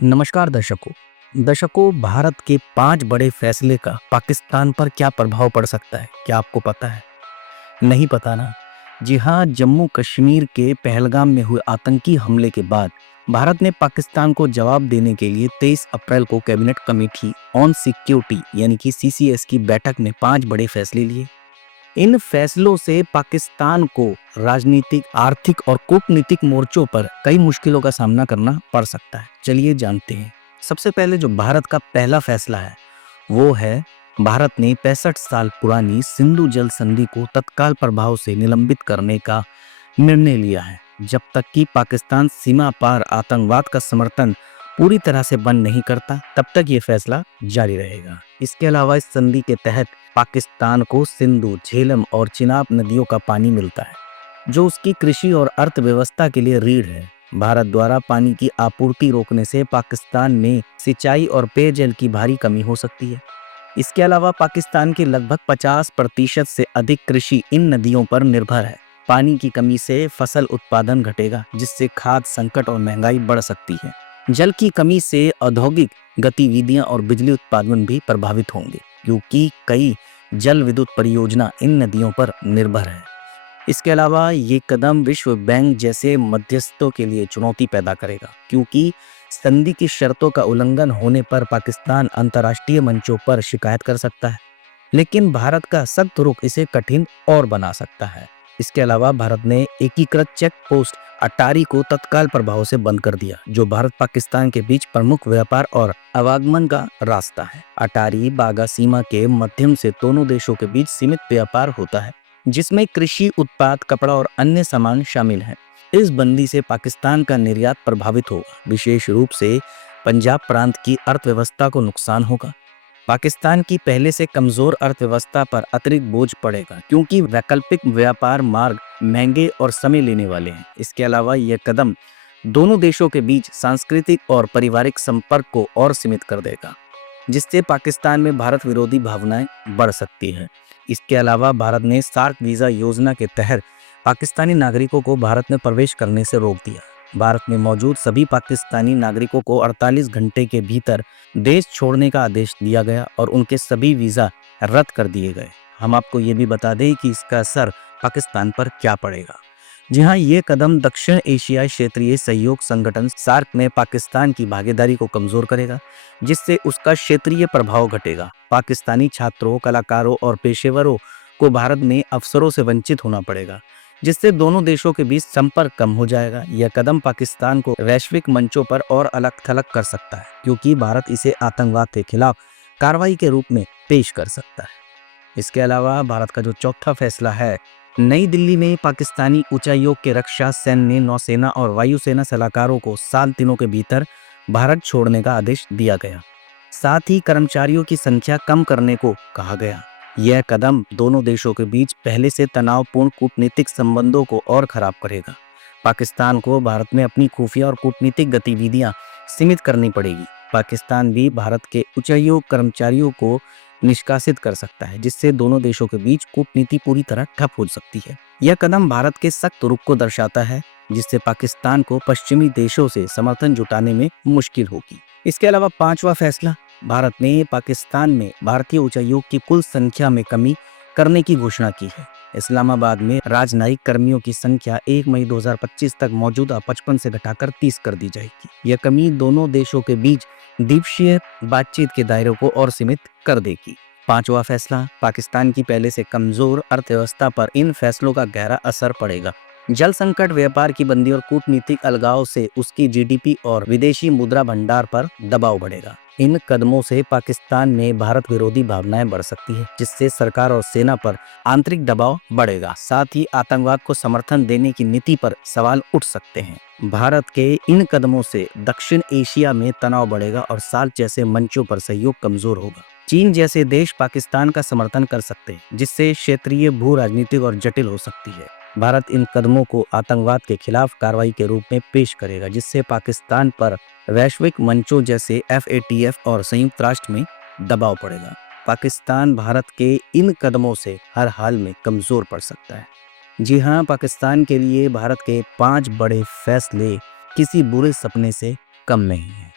नमस्कार दर्शकों, भारत के 5 बड़े फैसले का पाकिस्तान पर क्या प्रभाव पड़ सकता है, क्या आपको पता है? नहीं पता ना? जी हाँ, जम्मू कश्मीर के पहलगाम में हुए आतंकी हमले के बाद भारत ने पाकिस्तान को जवाब देने के लिए 23 अप्रैल को कैबिनेट कमेटी ऑन सिक्योरिटी यानी कि सीसीएस की बैठक में 5 बड़े फैसले लिए। इन फैसलों से पाकिस्तान को राजनीतिक, आर्थिक और कूटनीतिक मोर्चों पर कई मुश्किलों का सामना करना पड़ सकता है। चलिए जानते हैं। सबसे पहले जो भारत का पहला फैसला है वो है, भारत ने 65 साल पुरानी सिंधु जल संधि को तत्काल प्रभाव से निलंबित करने का निर्णय लिया है। जब तक कि पाकिस्तान सीमा पार आतंकवाद का समर्थन पूरी तरह से बंद नहीं करता, तब तक ये फैसला जारी रहेगा। इसके अलावा इस संधि के तहत पाकिस्तान को सिंधु, झेलम और चिनाब नदियों का पानी मिलता है, जो उसकी कृषि और अर्थव्यवस्था के लिए रीढ़ है। भारत द्वारा पानी की आपूर्ति रोकने से पाकिस्तान में सिंचाई और पेयजल की भारी कमी हो सकती है। इसके अलावा पाकिस्तान की लगभग 50% से अधिक कृषि इन नदियों पर निर्भर है। पानी की कमी से फसल उत्पादन घटेगा, जिससे खाद्य संकट और महंगाई बढ़ सकती है। जल की कमी से औद्योगिक गतिविधियां और बिजली उत्पादन भी प्रभावित होंगे, क्योंकि कई जल विद्युत परियोजना इन नदियों पर निर्भर है। इसके अलावा ये कदम विश्व बैंक जैसे मध्यस्थों के लिए चुनौती पैदा करेगा, क्योंकि संधि की शर्तों का उल्लंघन होने पर पाकिस्तान अंतर्राष्ट्रीय मंचों पर शिकायत कर सकता है, लेकिन भारत का सख्त रुख इसे कठिन और बना सकता है। इसके अलावा भारत ने एकीकृत चेक पोस्ट अटारी को तत्काल प्रभाव से बंद कर दिया, जो भारत पाकिस्तान के बीच प्रमुख व्यापार और आवागमन का रास्ता है। अटारी बागा सीमा के माध्यम से दोनों देशों के बीच सीमित व्यापार होता है, जिसमें कृषि उत्पाद, कपड़ा और अन्य सामान शामिल हैं। इस बंदी से पाकिस्तान का निर्यात प्रभावित होगा, विशेष रूप से पंजाब प्रांत की अर्थव्यवस्था को नुकसान होगा। पाकिस्तान की पहले से कमजोर अर्थव्यवस्था पर अतिरिक्त बोझ पड़ेगा, क्योंकि वैकल्पिक व्यापार मार्ग महंगे और समय लेने वाले हैं। इसके अलावा यह कदम दोनों देशों के बीच सांस्कृतिक और पारिवारिक संपर्क को और सीमित कर देगा, जिससे पाकिस्तान में भारत विरोधी भावनाएं बढ़ सकती हैं। इसके अलावा भारत ने सार्क वीजा योजना के तहत पाकिस्तानी नागरिकों को भारत में प्रवेश करने से रोक दिया। भारत में मौजूद सभी पाकिस्तानी नागरिकों को 48 घंटे के भीतर देश छोड़ने का आदेश दिया गया और उनके सभी वीज़ा रद्द कर दिए गए। हम आपको ये भी बता दें कि इसका असर पाकिस्तान पर क्या पड़ेगा। जी हाँ, ये कदम दक्षिण एशियाई क्षेत्रीय सहयोग संगठन सार्क में पाकिस्तान की भागीदारी को कमजोर करेगा, जिससे उसका क्षेत्रीय प्रभाव घटेगा। पाकिस्तानी छात्रों, कलाकारों और पेशेवरों को भारत में अवसरों से वंचित होना पड़ेगा, जिससे दोनों देशों के बीच संपर्क कम हो जाएगा। यह कदम पाकिस्तान को वैश्विक मंचों पर और अलग थलग कर सकता है, क्योंकि भारत इसे आतंकवाद के खिलाफ कार्रवाई के रूप में पेश कर सकता है। इसके अलावा भारत का जो चौथा फैसला है, नई दिल्ली में पाकिस्तानी उच्चायोग के रक्षा, सैन्य, नौसेना और वायुसेना सलाहकारों को 7 दिनों के भीतर भारत छोड़ने का आदेश दिया गया। साथ ही कर्मचारियों की संख्या कम करने को कहा गया। यह कदम दोनों देशों के बीच पहले से तनावपूर्ण कूटनीतिक संबंधों को और खराब करेगा। पाकिस्तान को भारत में अपनी खुफिया और कूटनीतिक गतिविधियां सीमित करनी पड़ेगी। पाकिस्तान भी भारत के उच्चायोग कर्मचारियों को निष्कासित कर सकता है, जिससे दोनों देशों के बीच कूटनीति पूरी तरह ठप हो सकती है। यह कदम भारत के सख्त रुख को दर्शाता है, जिससे पाकिस्तान को पश्चिमी देशों से समर्थन जुटाने में मुश्किल होगी। इसके अलावा पांचवा फैसला, भारत ने पाकिस्तान में भारतीय उच्चायोग की कुल संख्या में कमी करने की घोषणा की है। इस्लामाबाद में राजनयिक कर्मियों की संख्या 1 मई 2025 तक मौजूदा 55 से घटाकर 30 कर दी जाएगी। यह कमी दोनों देशों के बीच द्विपक्षीय बातचीत के दायरे को और सीमित कर देगी। पांचवा फैसला, पाकिस्तान की पहले से कमजोर अर्थव्यवस्था पर इन फैसलों का गहरा असर पड़ेगा। जल संकट, व्यापार की बंदी और कूटनीतिक अलगाव से उसकी जीडीपी और विदेशी मुद्रा भंडार पर दबाव बढ़ेगा। इन कदमों से पाकिस्तान में भारत विरोधी भावनाएं बढ़ सकती है, जिससे सरकार और सेना पर आंतरिक दबाव बढ़ेगा। साथ ही आतंकवाद को समर्थन देने की नीति पर सवाल उठ सकते हैं। भारत के इन कदमों से दक्षिण एशिया में तनाव बढ़ेगा और सार्क जैसे मंचों पर सहयोग कमजोर होगा। चीन जैसे देश पाकिस्तान का समर्थन कर सकते हैं, जिससे क्षेत्रीय भू राजनीतिक और जटिल हो सकती है। भारत इन कदमों को आतंकवाद के खिलाफ कार्रवाई के रूप में पेश करेगा, जिससे पाकिस्तान पर वैश्विक मंचों जैसे FATF और संयुक्त राष्ट्र में दबाव पड़ेगा। पाकिस्तान भारत के इन कदमों से हर हाल में कमजोर पड़ सकता है। जी हाँ, पाकिस्तान के लिए भारत के 5 बड़े फैसले किसी बुरे सपने से कम नहीं हैं।